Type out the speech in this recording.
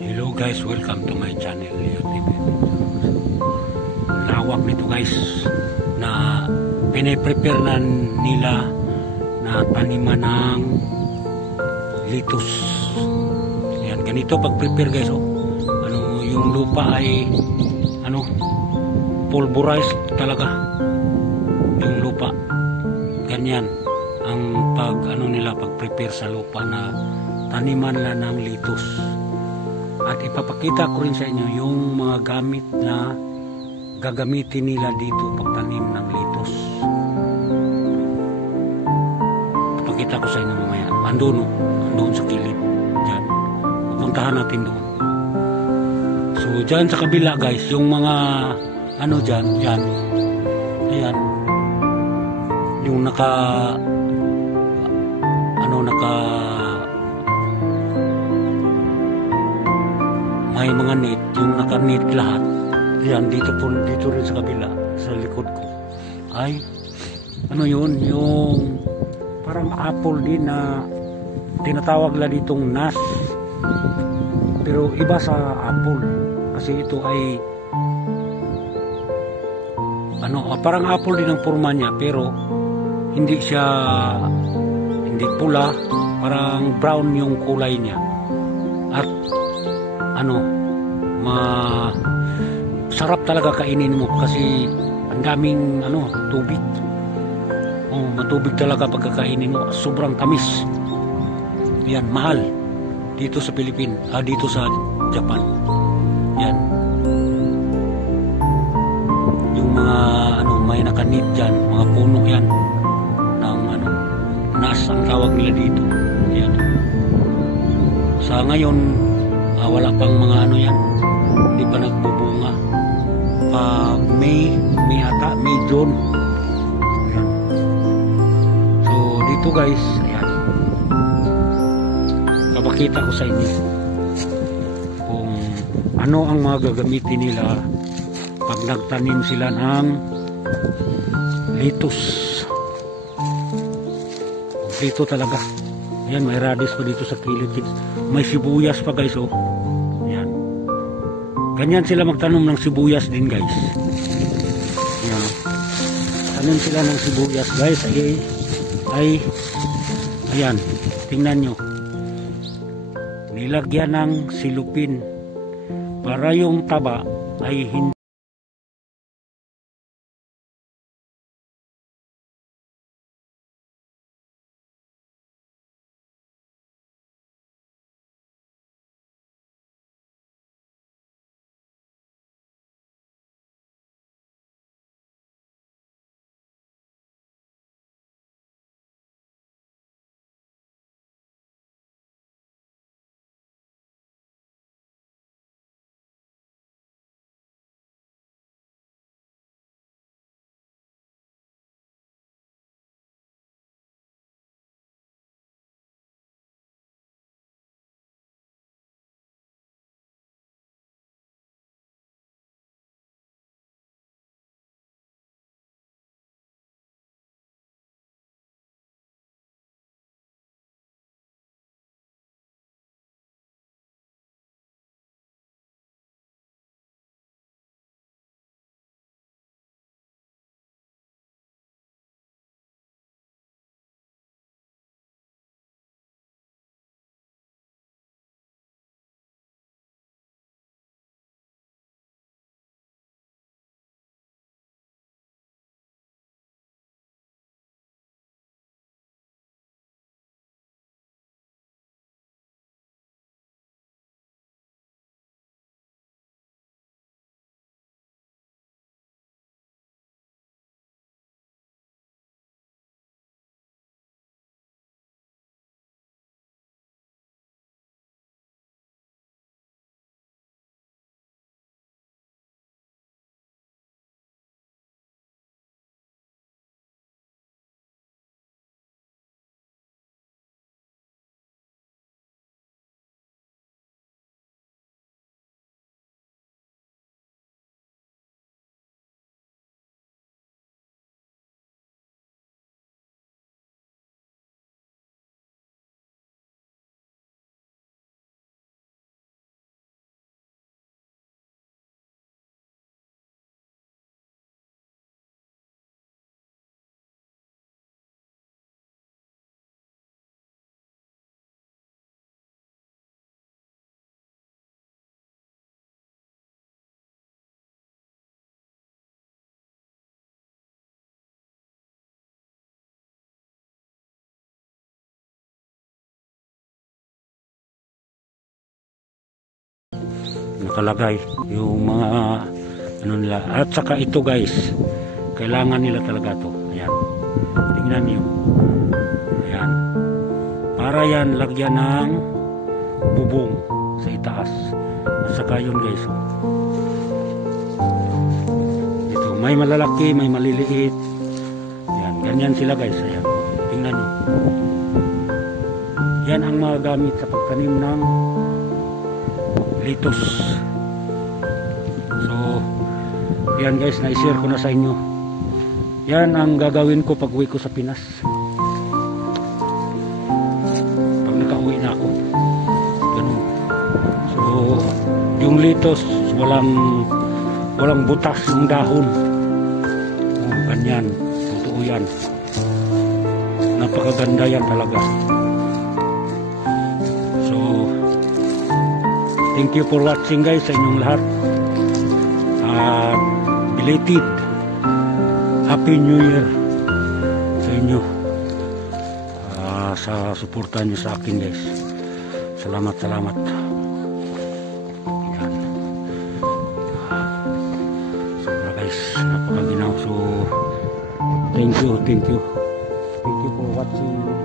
Hello guys, welcome to my channel. Lawak nito guys na piniprepare na nila na taniman ng litos. Yan, ganito pag prepare guys. Oh. Ano, yung lupa ay pulverized talaga. Yung lupa. Ganyan ang pag pag prepare sa lupa na taniman lang ng litos. At ipapakita ko rin sa inyo yung mga gamit na gagamitin nila dito pagtanim ng litos. Ipapakita ko sa inyo mamaya. Andun sa kilid. Diyan. Pupuntahan natin doon. So, diyan sa kabila guys, yung mga diyan, yan. Ayan. Yung may mga net, yung naka-net lahat. Yan, dito rin sa kabila, sa likod ko. Ay, yun, yung parang apple din na tinatawag lang ditong nas. Pero iba sa apple. Kasi ito ay parang apple din ang forma niya, pero hindi pula, parang brown yung kulay niya. At sarap talaga kainin mo kasi ang daming tubig. Matubig talaga pagkakainin mo. Sobrang tamis. Yan, mahal dito sa Pilipinas, dito sa Japan. Yan. Yung mga may nakanit dyan, mga puno yan ng nas ang tawag nila dito. Yan. Sa ngayon wala pang mga yan, hindi pa nagbubunga. May June. Ayan. So dito guys, ayan, papakita ko sa inyo kung ano ang mga gagamitin nila pag nagtanim sila ng litos. Dito talaga. Ayan, may radish pa dito sa kilid. May sibuyas pa guys. Ayan. Ganyan sila magtanom ng sibuyas din guys. Ayan. Tanim sila ng sibuyas guys. Ayan. Tingnan nyo. Nilagyan ng silupin para yung taba ay hindi nakalagay yung mga ano nila. At saka ito guys, kailangan nila talaga to. Ayan, tingnan niyo. Ayan, para yan lagyan ng bubong sa itaas. At saka yun guys, ito may malalaki, may maliliit. Ayan, ganyan sila guys. Ayan, tingnan niyo. Yan ang mga gamit sa pagtanim ng litos. So yan guys, na-share ko na sa inyo. Yan ang gagawin ko pag uwi ko sa Pinas, pag nakauwi na ako. Ganun. So yung litos, walang butas yung dahon. Ganyan, totoo yan. Napakaganda yan talaga. Thank you for watching guys sa inyong lahat. Belated Happy New Year sa inyo. Sa suporta nyo sa akin guys. Salamat. Yan. Sobra guys, napakaginaw. So thank you for watching.